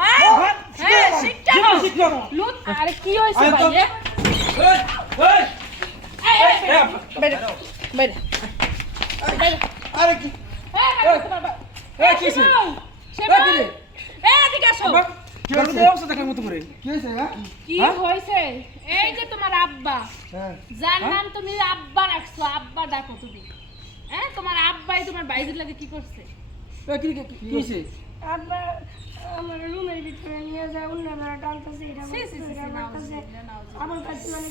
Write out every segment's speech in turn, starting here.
মা হ্যাঁ শিক্ষা লুত আরে কি হইছে ভাই এই বেরে বেরে আরে কি এই কিছে এই ঠিক আছে কি হইছে অবস্থা দেখার মতো করে কি হইছে হ্যাঁ কি হইছে এই যে তোমার আব্বা হ্যাঁ যার নাম তুমি আব্বা রাখছো আব্বা ডাকো তুমি হ্যাঁ তোমার আব্বাই তোমার বাইজির লাগে কি করছে কি হইছে আব্বা আমার রুমের ভিতরে নিয়ে যায় অন্যরা টানতেছে এটা বলতেছে আমার কাছে মানে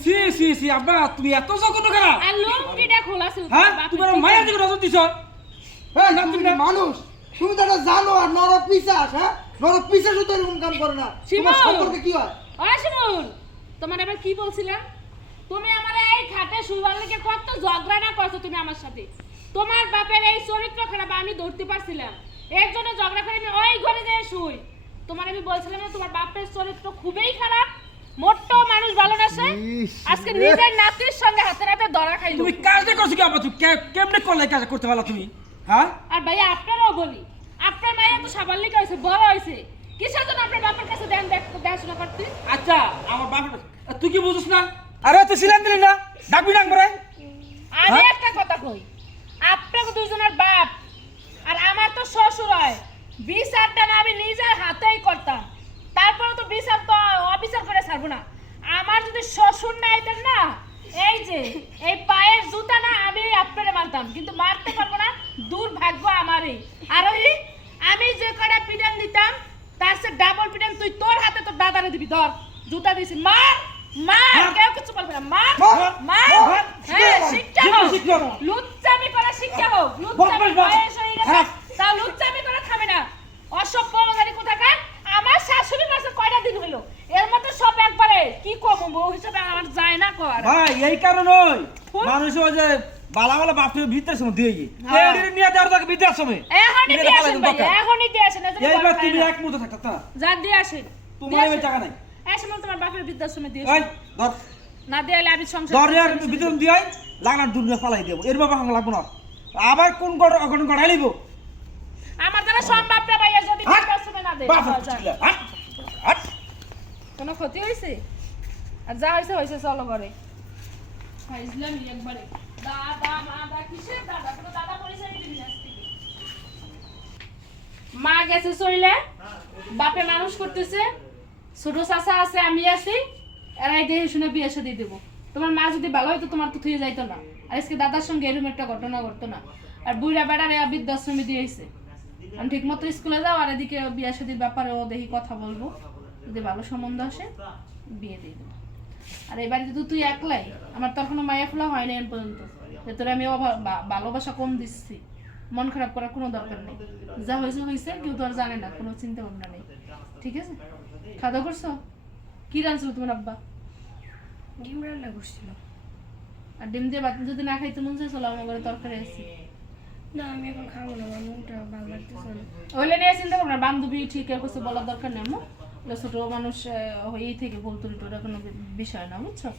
সি আব্বা তুমি এত জঘন্য কেন আর লুঙ্গিটা খোলা ছিল হ্যাঁ তোমার মায়ের দিকে নজর দিছ হ্যাঁ তুমি মানুষ তুমি তো এটা জানো আর নরক পিশাচ হ্যাঁ নরক পিশাচ তো এরকম কাম করে না তোমার সম্পর্কে কি হয় শিমুল তোমার এবার কি বলছিলাম তুমি আমার এই খাটে শুইবার লাগে কত ঝগড়া না করছো তুমি আমার সাথে তোমার বাপের এই চরিত্র খারাপ আমি ধরতে পারছিলাম এর জন্য ঝগড়া করে আমি ওই ঘরে যেয়ে শুই তোমার আমি বলছিলাম না তোমার বাপের চরিত্র খুবই খারাপ মোট্টো মানুষ ভালো না সে আজকে নিজের নাতির সঙ্গে হাতে হাতে ধরা খাইলো তুমি কাজটা করছো কি আব্বা তুমি কেমনে করলে কাজ করতে পারলা তুমি হ্যাঁ আর ভাই আপনারও বলি আপনার মায়ের তো সাবাল্লিক হয়েছে বড় হয়েছে কিসের জন্য আপনার বাপের কাছে দেখাশোনা করতে আচ্ছা আমার বাপ তুই কি বুঝছ না আরে তুই সিলান দিলি না ডাকবি না করে আমি একটা কথা কই আপনাকে দুজনের বাপ আর আমার তো শ্বশুর হয় বিচারটা না আমি নিজের হাতেই করতাম তারপরে তো বিচার তো অবিচার করে ছাড়বো না আমার যদি শ্বশুর না আইতেন না এই যে এই পায়ের জুতা না আমি আপনারে মারতাম কিন্তু মারতে পারবো না দুর্ভাগ্য আমারই আর ওই আমি যে কটা পিটান দিতাম তার সে ডাবল পিটান তুই তোর হাতে তোর দাদারে দিবি ধর জুতা দিছি মার মার কেউ কিছু বলবে না মার মার হ্যাঁ শিক্ষা হোক লুচ্চামি করা শিক্ষা হোক লুচ্চামি বয়স হয়ে গেছে তা লুচ্চামি করা খাবে না অসভ্য জানি কোথাকার আমার শাশুড়ি মাসে কয়টা দিন হলো এর মধ্যে সব একবারে কি কম বউ হিসেবে আমার যায় না কর ভাই এই কারণেই মানুষ ওই যে বালা বালা বাপের ভিতরে সময় দিয়ে গিয়ে এর নিয়ে যাওয়ার তাকে ভিতরে সময় এখনই দিয়ে আসেন ভাই এখনই দিয়ে আসেন এইবার তুমি এক মুহূর্তে থাকতা যা দিয়ে আসেন তোমার এই টাকা নাই এসে তোমার বাপের বৃদ্ধাশ্রমে দিয়ে এই ধর না দিলে আমি সংসার ধর আর ভিতরে দিয়াই লাগলার দুনিয়া ফালাই দেব এর বাবা হাঙ্গা লাগবো না আবার কোন অঘটন ঘটাই লইব আমার দ্বারা সম্ভব না ভাই যদি বৃদ্ধাশ্রমে না দেয় হাট কোনো ক্ষতি হইছে আর যা হইছে হইছে চলো ঘরে ফাইজলাম একবারে দাদা মাদা কিসের দাদা কোনো দাদা পরিচয় দিবি না আজকে মা গেছে চইলে বাপে মানুষ করতেছে ছোট চাচা আছে আমি আছি এরাই দেখে শুনে বিয়ে শাদী দেবো তোমার মা যদি ভালো হইতো তোমার তো থুয়ে যাইতো না আর আজকে দাদার সঙ্গে এরকম একটা ঘটনা ঘটতো না আর বুড়া বেড়ারে বৃদ্ধাশ্রমে দিয়েছে আমি ঠিক মতো স্কুলে যাও আর এদিকে বিয়ে শাদীর ব্যাপারে ও দেখি কথা বলবো যদি ভালো সম্বন্ধ আসে বিয়ে দিয়ে দেবো আর এবারে যদি তুই একলাই আমার তো এখনো মায়া ফোলা হয়নি এখন পর্যন্ত ভেতরে আমি ভালোবাসা কম দিচ্ছি মন খারাপ করার কোনো দরকার নেই যা হয়েছে হয়েছে কেউ তো আর জানে না কোনো চিন্তা ভাবনা নেই ঠিক আছে খাওয়া করছো কি রাঁধছিল তোমার আব্বা ডিম রান্না করছিল আর ডিম দিয়ে ভাত যদি না খাইতে মন চাইছিল আমার ঘরে তরকারি আছে না আমি এখন খাবো না আমার মনটা ভালো লাগতেছে না ওইলে নিয়ে চিন্তা করো না বান্ধবী ঠিক কিছু বলার দরকার নেই ছোট মানুষ হয়েই থেকে ভুল ত্রুটি ওটা কোনো বিষয় না বুঝছো